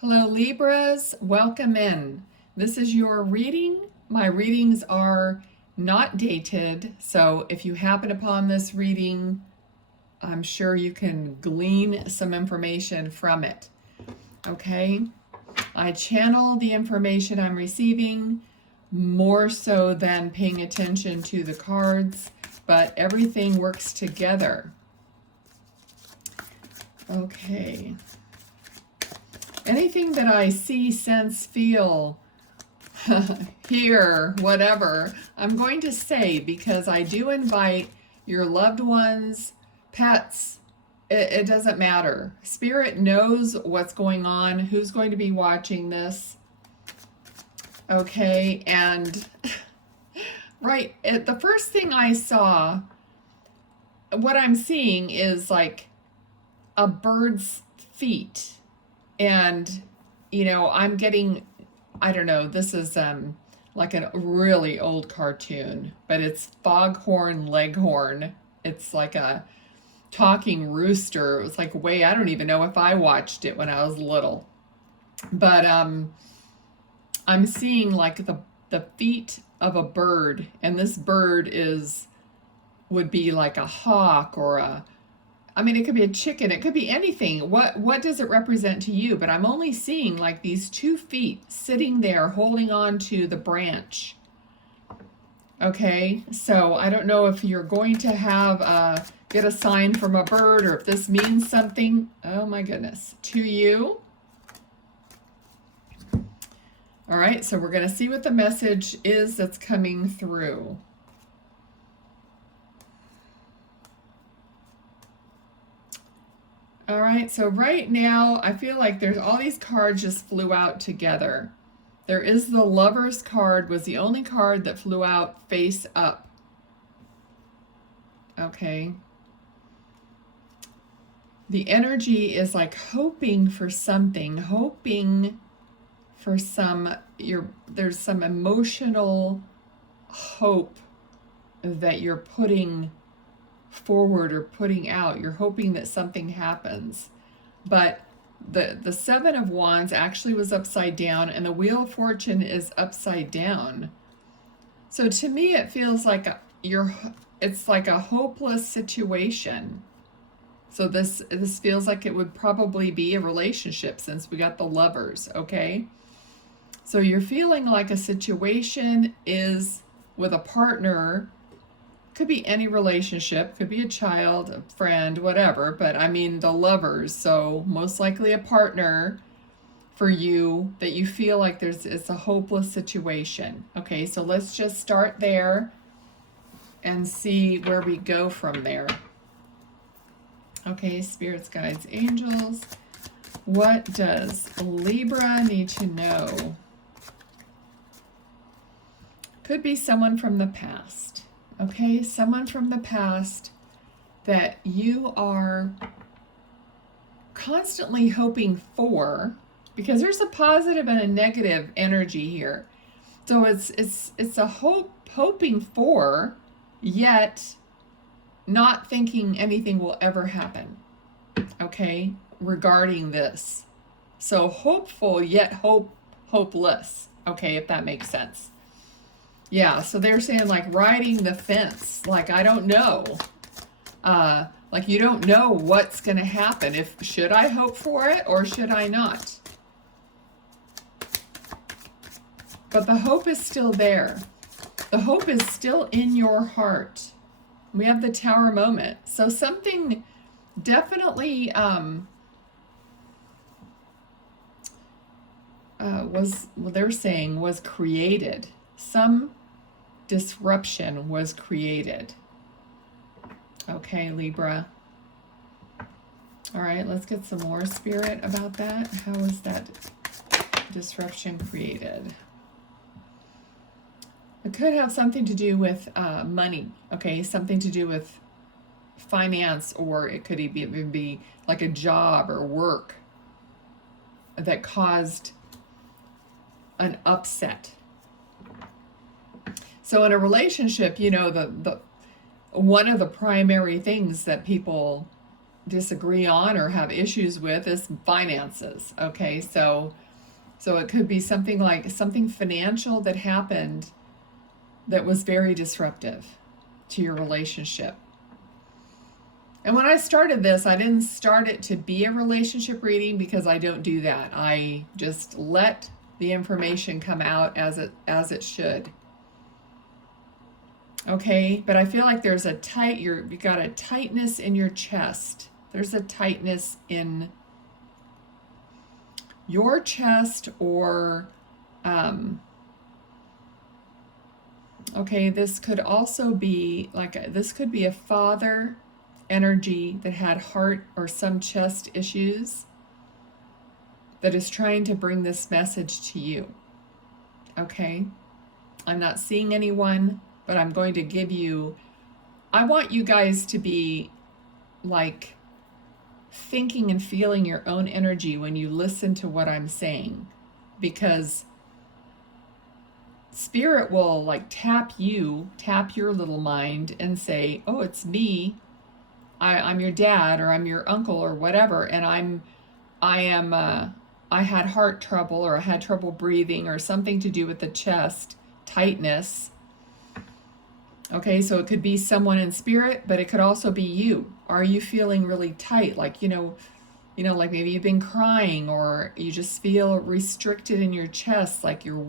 Hello Libras, welcome in. This is your reading. My readings are not dated, so if you happen upon this reading, I'm sure you can glean some information from it. Okay? I channel the information I'm receiving more so than paying attention to the cards, but everything works together. Okay. Anything that I see, sense, feel, hear, whatever, I'm going to say because I do invite your loved ones, pets, it doesn't matter. Spirit knows what's going on, who's going to be watching this. Okay, and right, the first thing I saw, what I'm seeing is like a bird's feet. And, you know, I'm getting, I don't know, this is like a really old cartoon, but it's Foghorn Leghorn. It's like a talking rooster. It was like I don't even know if I watched it when I was little. But I'm seeing like the feet of a bird, and this bird would be like a hawk or it could be a chicken, it could be anything. What does it represent to you? But I'm only seeing like these 2 feet sitting there holding on to the branch. Okay, so I don't know if you're going to have get a sign from a bird or if this means something, oh my goodness, to you. All right, so we're going to see what the message is that's coming through. All right, so right now, I feel like there's all these cards just flew out together. There is the Lover's card, was the only card that flew out face up. Okay. The energy is like hoping for something, hoping for there's some emotional hope that you're putting forward or putting out. You're hoping that something happens, but the 7 of Wands actually was upside down and the Wheel of Fortune is upside down. So to me it feels like it's like a hopeless situation. So this feels like it would probably be a relationship since we got the Lovers. Okay, so you're feeling like a situation is with a partner. Could be any relationship, could be a child, a friend, whatever, but I mean the Lovers, so most likely a partner for you that you feel like it's a hopeless situation. Okay, so let's just start there and see where we go from there. Okay, spirits, guides, angels, what does Libra need to know? Could be someone from the past. Okay, someone from the past that you are constantly hoping for, because there's a positive and a negative energy here. So it's a hoping for, yet not thinking anything will ever happen. Okay, regarding this. So hopeful yet hopeless. Okay, if that makes sense. Yeah, so they're saying like riding the fence, like I don't know. Like you don't know what's going to happen. Should I hope for it or should I not? But the hope is still there. The hope is still in your heart. We have the Tower moment. So something definitely they're saying was created. Some disruption was created. Okay, Libra. All right, let's get some more spirit about that. How was that disruption created? It could have something to do with money. Okay, something to do with finance, or it could even be like a job or work that caused an upset. So in a relationship, you know, the one of the primary things that people disagree on or have issues with is finances. Okay, so it could be something like something financial that happened that was very disruptive to your relationship. And when I started this, I didn't start it to be a relationship reading, because I don't do that. I just let the information come out as it should. Okay, but I feel like there's a you've got a tightness in your chest. There's a tightness in your chest, or okay, this could also be this could be a father energy that had heart or some chest issues that is trying to bring this message to you. Okay, I'm not seeing anyone, but I'm going to give you, I want you guys to be like thinking and feeling your own energy when you listen to what I'm saying, because Spirit will like tap your little mind and say, oh, it's me. I'm your dad, or I'm your uncle, or whatever, and I had heart trouble, or I had trouble breathing, or something to do with the chest tightness. Okay, so it could be someone in spirit, but it could also be you. Are you feeling really tight? Like, like maybe you've been crying, or you just feel restricted in your chest, like you're,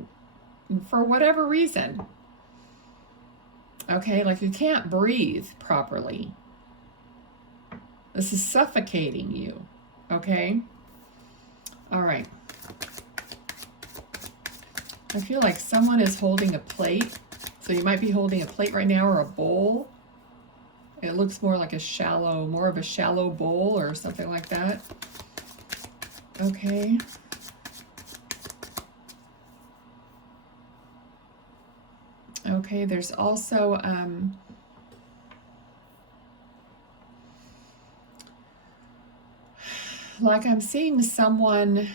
for whatever reason. Okay, like you can't breathe properly. This is suffocating you. Okay? All right. I feel like someone is holding a plate. So you might be holding a plate right now, or a bowl. It looks more like more of a shallow bowl or something like that. Okay. Okay, there's also like I'm seeing someone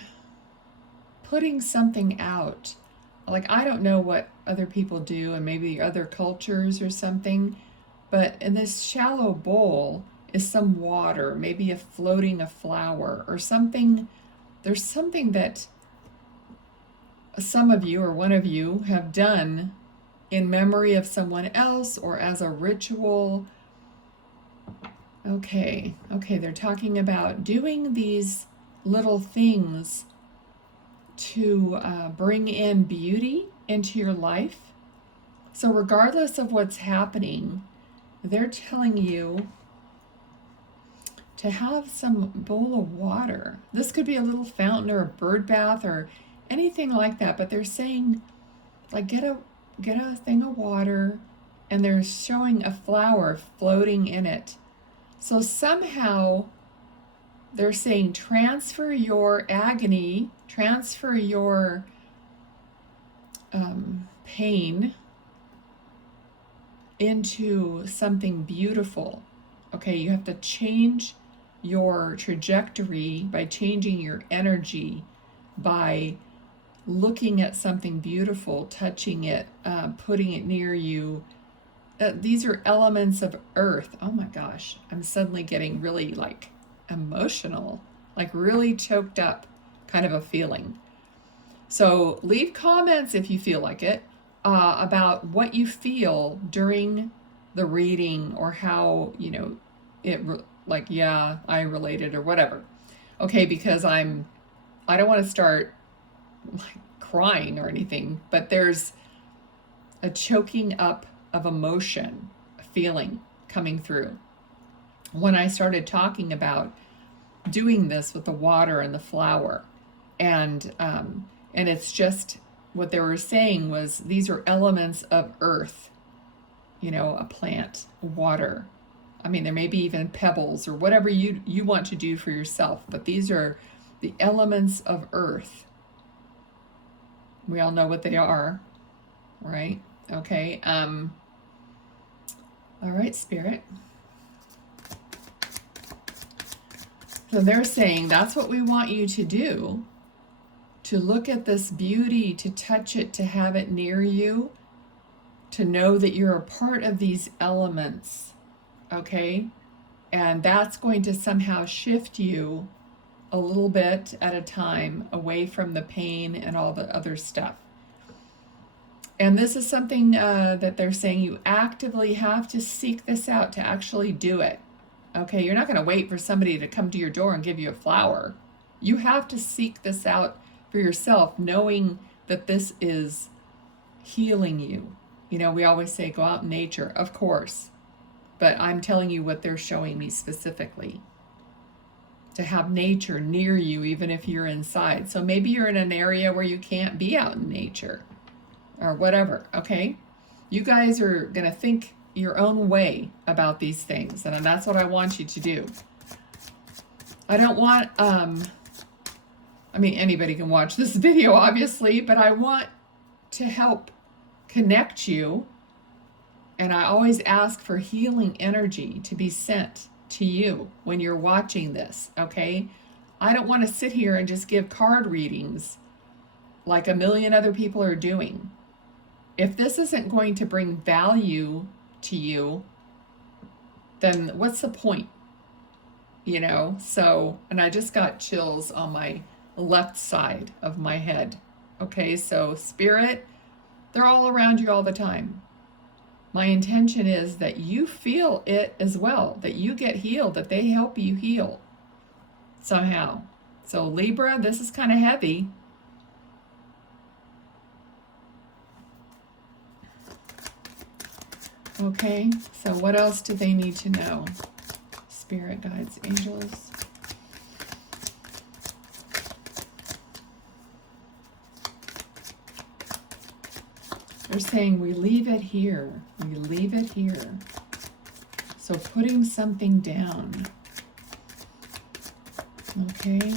putting something out. Like, I don't know what other people do, and maybe other cultures or something, but in this shallow bowl is some water, maybe a flower or something. There's something that some of you or one of you have done in memory of someone else, or as a ritual. Okay, they're talking about doing these little things to bring in beauty into your life. So regardless of what's happening, they're telling you to have some bowl of water. This could be a little fountain or a bird bath or anything like that, but they're saying, like, get a thing of water, and they're showing a flower floating in it. So somehow they're saying transfer your agony, transfer your pain into something beautiful. Okay, you have to change your trajectory by changing your energy, by looking at something beautiful, touching it, putting it near you. These are elements of earth. Oh my gosh, I'm suddenly getting really like emotional, like really choked up kind of a feeling. So leave comments if you feel like it, about what you feel during the reading, or how, I related or whatever. Okay, because I don't want to start like crying or anything, but there's a choking up of emotion, a feeling coming through. When I started talking about doing this with the water and the flower, and it's just what they were saying was these are elements of earth, a plant, water. I mean, there may be even pebbles or whatever you want to do for yourself, but these are the elements of earth. We all know what they are, right? Okay. All right, Spirit. So they're saying that's what we want you to do, to look at this beauty, to touch it, to have it near you, to know that you're a part of these elements, okay? And that's going to somehow shift you a little bit at a time away from the pain and all the other stuff. And this is something that they're saying you actively have to seek this out to actually do it. Okay, you're not going to wait for somebody to come to your door and give you a flower. You have to seek this out for yourself, knowing that this is healing you. You know, we always say go out in nature, of course. But I'm telling you what they're showing me specifically. To have nature near you, even if you're inside. So maybe you're in an area where you can't be out in nature or whatever, okay? You guys are going to think your own way about these things, and that's what I want you to do. I don't want, I mean, anybody can watch this video, obviously, but I want to help connect you, and I always ask for healing energy to be sent to you when you're watching this, okay? I don't want to sit here and just give card readings like a million other people are doing. If this isn't going to bring value to you, then what's the point? You know, so, and I just got chills on my left side of my head. Okay, so Spirit, they're all around you all the time. My intention is that you feel it as well, that you get healed, that they help you heal somehow. So Libra, this is kind of heavy. Okay, so what else do they need to know? Spirit guides, angels. They're saying we leave it here. We leave it here. So putting something down. Okay.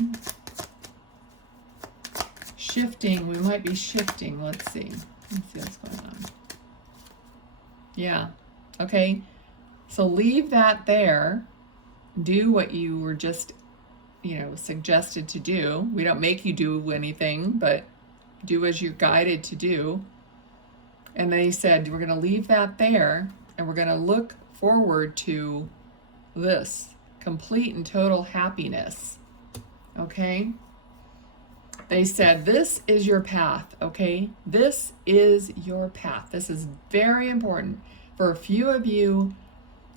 Shifting. We might be shifting. Let's see. Let's see what's going on. Yeah. Okay. So leave that there. Do what you were just, you know, suggested to do. We don't make you do anything, but do as you're guided to do. And they said, we're going to leave that there, and we're going to look forward to this complete and total happiness. Okay? They said, this is your path, okay? This is your path. This is very important. For a few of you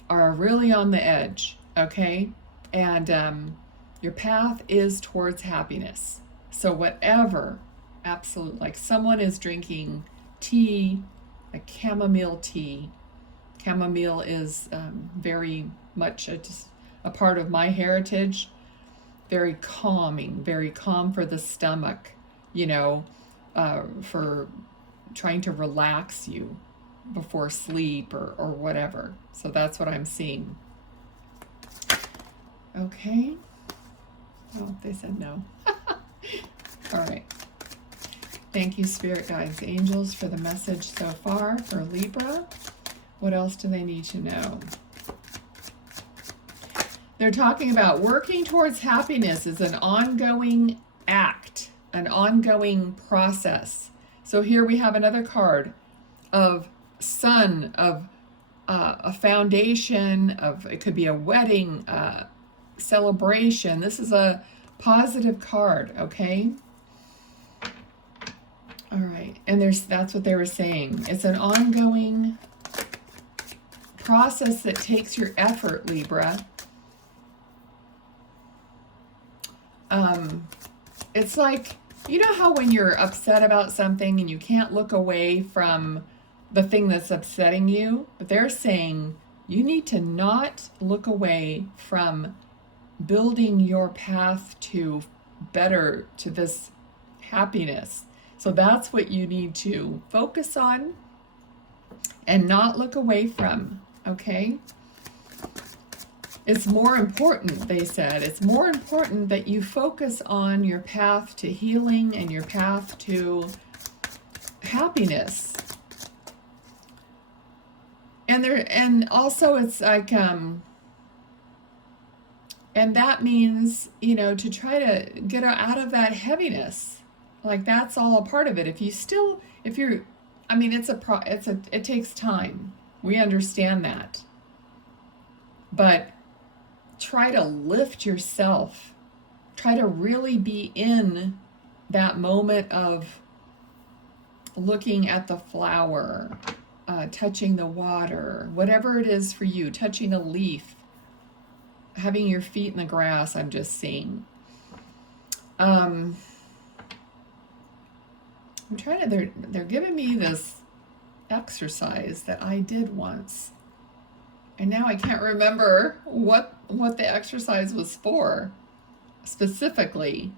are really on the edge, okay? And your path is towards happiness. So whatever, absolutely, like someone is drinking tea, a chamomile tea. Chamomile is very much a part of my heritage. Very calming, very calm for the stomach, you know, for trying to relax you before sleep or whatever. So that's what I'm seeing. Okay. Oh, they said no. All right. Thank you, Spirit Guides, Angels, for the message so far for Libra. What else do they need to know? They're talking about working towards happiness is an ongoing act, an ongoing process. So here we have another card of sun, of a foundation, of it could be a wedding, celebration. This is a positive card, okay? All right, and that's what they were saying. It's an ongoing process that takes your effort, Libra. It's like, you know how when you're upset about something and you can't look away from the thing that's upsetting you? But they're saying you need to not look away from building your path to better, to this happiness. So that's what you need to focus on and not look away from, okay? It's more important, they said, it's more important that you focus on your path to healing and your path to happiness. And also it's like, and that means, you know, to try to get out of that heaviness. Like that's all a part of it. I mean, it takes time. We understand that. But try to lift yourself. Try to really be in that moment of looking at the flower, touching the water, whatever it is for you, touching a leaf, having your feet in the grass, I'm just seeing. I'm trying to, they're giving me this exercise that I did once. And now I can't remember what the exercise was for specifically.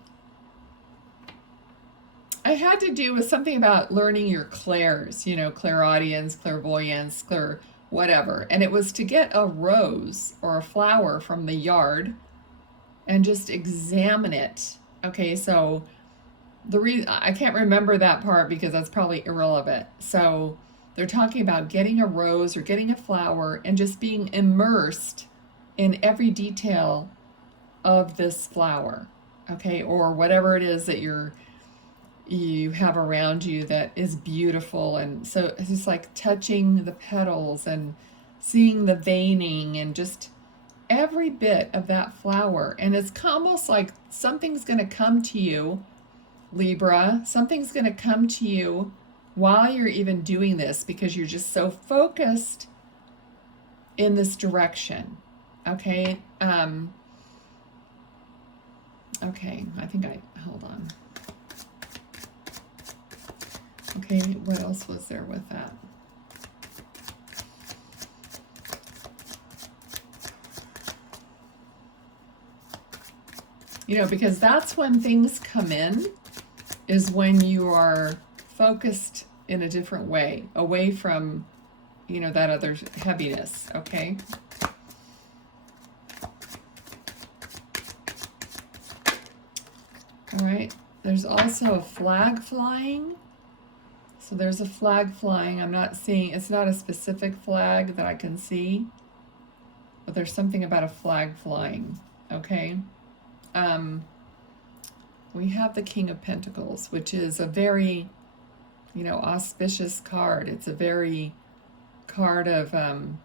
I had to do with something about learning your clairs, clairaudience, clairvoyance, whatever. And it was to get a rose or a flower from the yard and just examine it. Okay, so the reason I can't remember that part because that's probably irrelevant. So they're talking about getting a rose or getting a flower and just being immersed in every detail of this flower, okay, or whatever it is that you have around you that is beautiful. And so it's just like touching the petals and seeing the veining and just every bit of that flower. And it's almost like something's going to come to you, Libra. Something's going to come to you while you're even doing this because you're just so focused in this direction. Okay. Okay. Hold on. Okay, what else was there with that? Because that's when things come in, is when you are focused in a different way, away from, that other heaviness, okay? All right, there's also a flag flying. So there's a flag flying. I'm not seeing, it's not a specific flag that I can see, but there's something about a flag flying, okay? We have the King of Pentacles, which is a very, auspicious card. It's a very card of, well,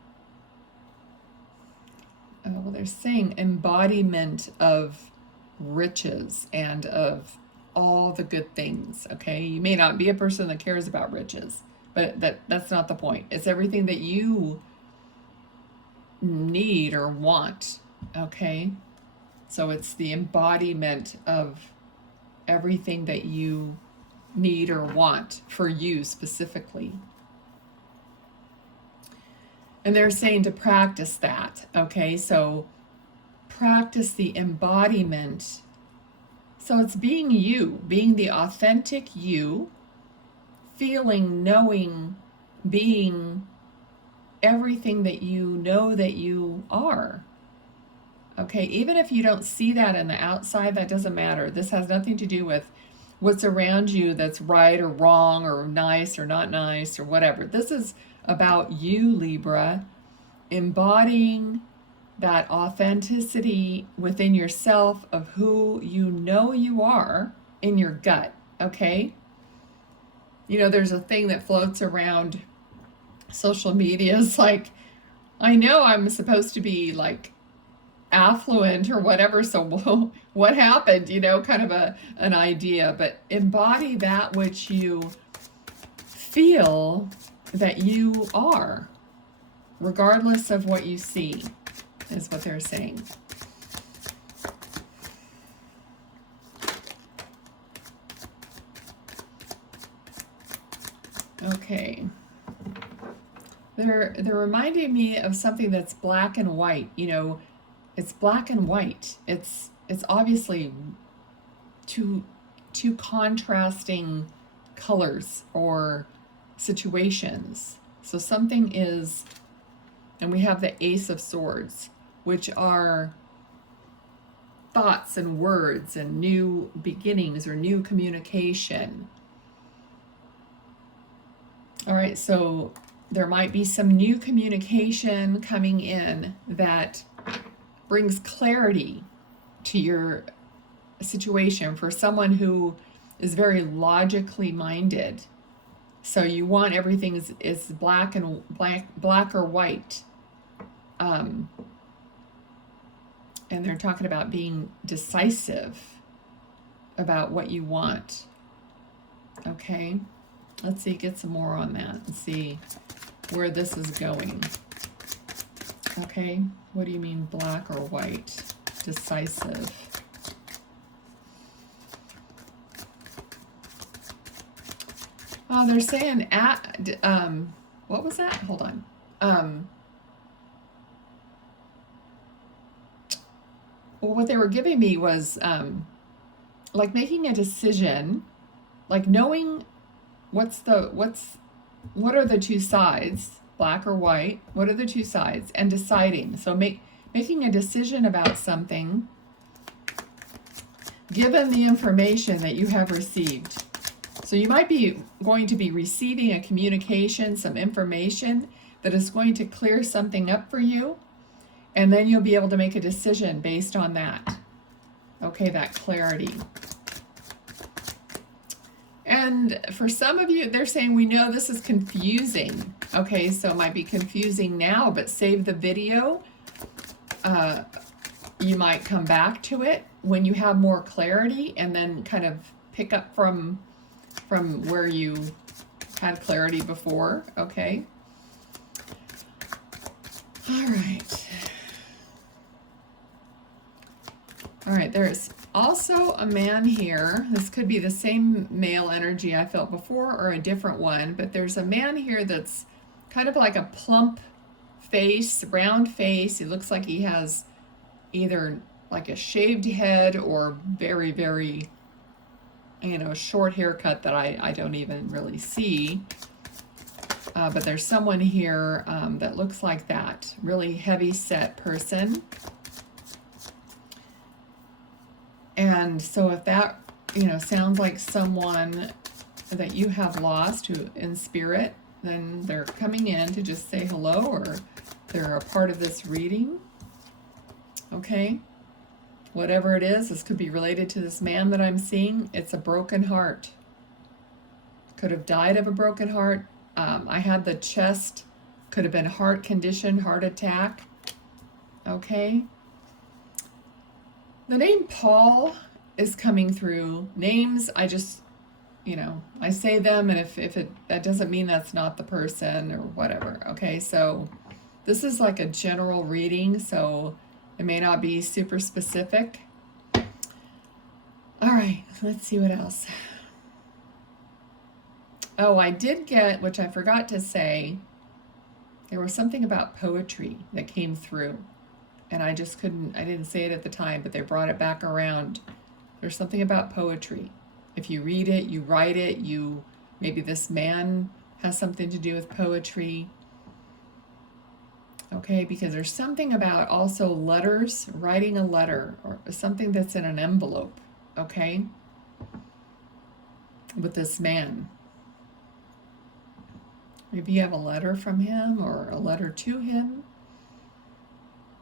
they're saying embodiment of riches and of all the good things, okay? You may not be a person that cares about riches, but that's not the point. It's everything that you need or want, okay? So it's the embodiment of everything that you need or want for you specifically. And they're saying to practice that, okay? So practice the embodiment. So it's being you, being the authentic you, feeling, knowing, being everything that you know that you are. Okay, even if you don't see that in the outside, that doesn't matter. This has nothing to do with what's around you that's right or wrong or nice or not nice or whatever. This is about you, Libra, embodying that authenticity within yourself of who you know you are in your gut, okay? There's a thing that floats around social media. It's like, I know I'm supposed to be like affluent or whatever, so what happened, kind of an idea, but embody that which you feel that you are, regardless of what you see, is what they're saying. Okay. They're reminding me of something that's black and white. It's black and white. It's obviously two contrasting colors or situations. So something is, and we have the Ace of Swords, which are thoughts and words and new beginnings or new communication. All right, so there might be some new communication coming in that brings clarity to your situation for someone who is very logically minded. So you want everything is black or white. And they're talking about being decisive about what you want. Okay, let's see, get some more on that and see where this is going. Okay, what do you mean black or white? Decisive. Oh, they're saying what was that? Hold on. Well, what they were giving me was like making a decision, like knowing what are the two sides, black or white, what are the two sides, and deciding. So making a decision about something given the information that you have received. So you might be going to be receiving a communication, some information that is going to clear something up for you, and then you'll be able to make a decision based on that. Okay, that clarity. And for some of you, they're saying, we know this is confusing. Okay, so it might be confusing now, but save the video. You might come back to it when you have more clarity, and then kind of pick up from where you had clarity before. Okay. All right. All right, there's also a man here. This could be the same male energy I felt before or a different one, but there's a man here that's kind of like a plump face, round face. He looks like he has either like a shaved head or very, very, short haircut that I don't even really see. But there's someone here that looks like that, really heavy set person. And so if that, sounds like someone that you have lost who in spirit, then they're coming in to just say hello, or they're a part of this reading. Okay? Whatever it is, this could be related to this man that I'm seeing. It's a broken heart. Could have died of a broken heart. I had the chest, could have been heart condition, heart attack. Okay? The name Paul is coming through. Names, I just, I say them, and if that doesn't mean that's not the person or whatever. Okay, so this is like a general reading, so it may not be super specific. All right, let's see what else. Oh, I did get, which I forgot to say, there was something about poetry that came through. And I didn't say it at the time, but they brought it back around. There's something about poetry. If you read it, you write it, maybe this man has something to do with poetry. Okay, because there's something about also letters, writing a letter, or something that's in an envelope, okay, with this man. Maybe you have a letter from him or a letter to him.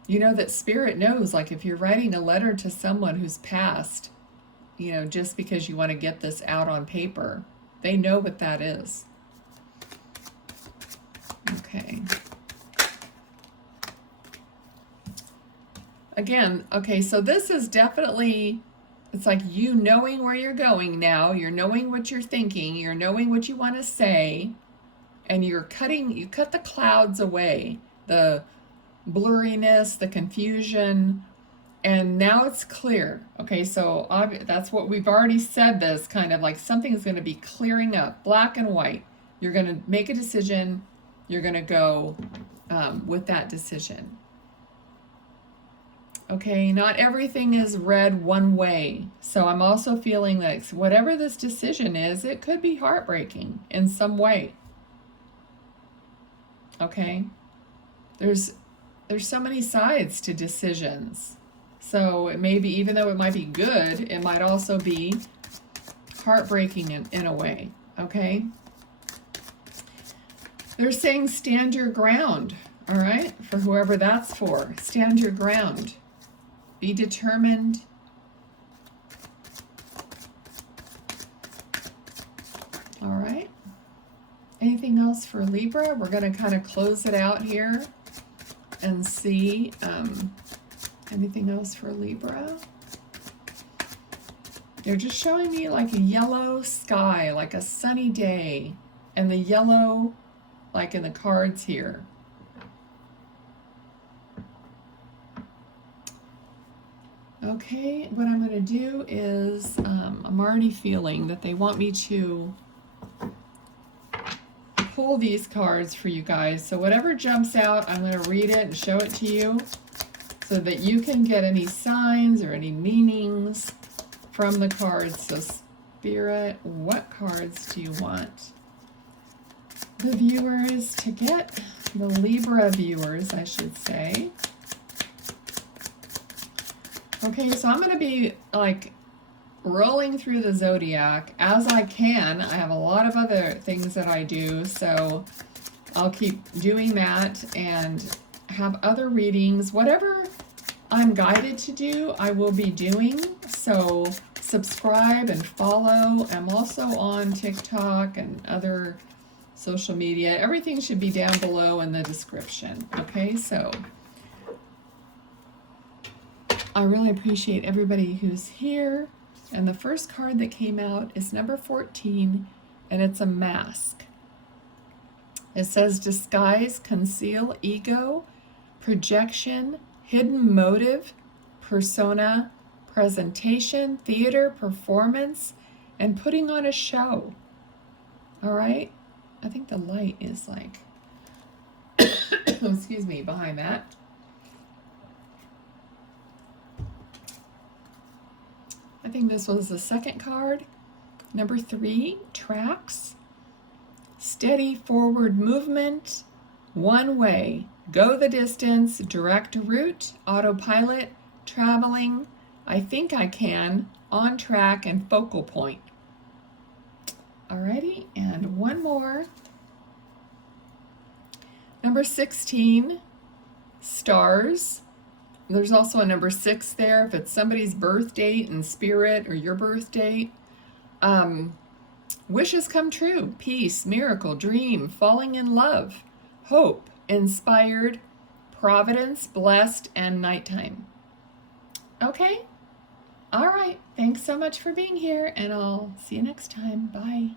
You know that spirit knows, like if you're writing a letter to someone who's passed, just because you want to get this out on paper, they know what that is. Okay. Again, okay, so this is definitely, it's like you knowing where you're going now, you're knowing what you're thinking, you're knowing what you want to say, and you cut the clouds away, the blurriness, the confusion, and now it's clear. Okay, so that's what we've already said, this kind of like something's going to be clearing up, black and white. You're going to make a decision, you're going to go with that decision. Okay, not everything is read one way. So I'm also feeling like whatever this decision is, it could be heartbreaking in some way. Okay, there's so many sides to decisions. So it may be, even though it might be good, it might also be heartbreaking in a way. Okay, they're saying stand your ground. All right, for whoever that's for, stand your ground. Be determined. All right. Anything else for Libra? We're going to kind of close it out here and see. And Anything else for Libra? They're just showing me like a yellow sky, like a sunny day, and the yellow, like in the cards here. Okay, what I'm going to do is, I'm already feeling that they want me to pull these cards for you guys. So whatever jumps out, I'm going to read it and show it to you so that you can get any signs or any meanings from the cards. So Spirit, what cards do you want the viewers to get? The Libra viewers, I should say. Okay, so I'm going to be like rolling through the zodiac as I can. I have a lot of other things that I do, so I'll keep doing that and have other readings. Whatever I'm guided to do, I will be doing. So subscribe and follow. I'm also on TikTok and other social media. Everything should be down below in the description. Okay, so I really appreciate everybody who's here. And the first card that came out is number 14, and it's a mask. It says disguise, conceal, ego, projection, hidden motive, persona, presentation, theater, performance, and putting on a show. All right? I think the light is like, excuse me, behind that. I think this was the second card. Number 3, tracks, steady forward movement, one way, go the distance, direct route, autopilot, traveling, I think I can, on track, and focal point. Alrighty, and one more. Number 16, stars. There's also a number 6 there if it's somebody's birth date and spirit or your birth date. Wishes come true, peace, miracle, dream, falling in love, hope, inspired, providence, blessed, and nighttime. Okay? All right. Thanks so much for being here, and I'll see you next time. Bye.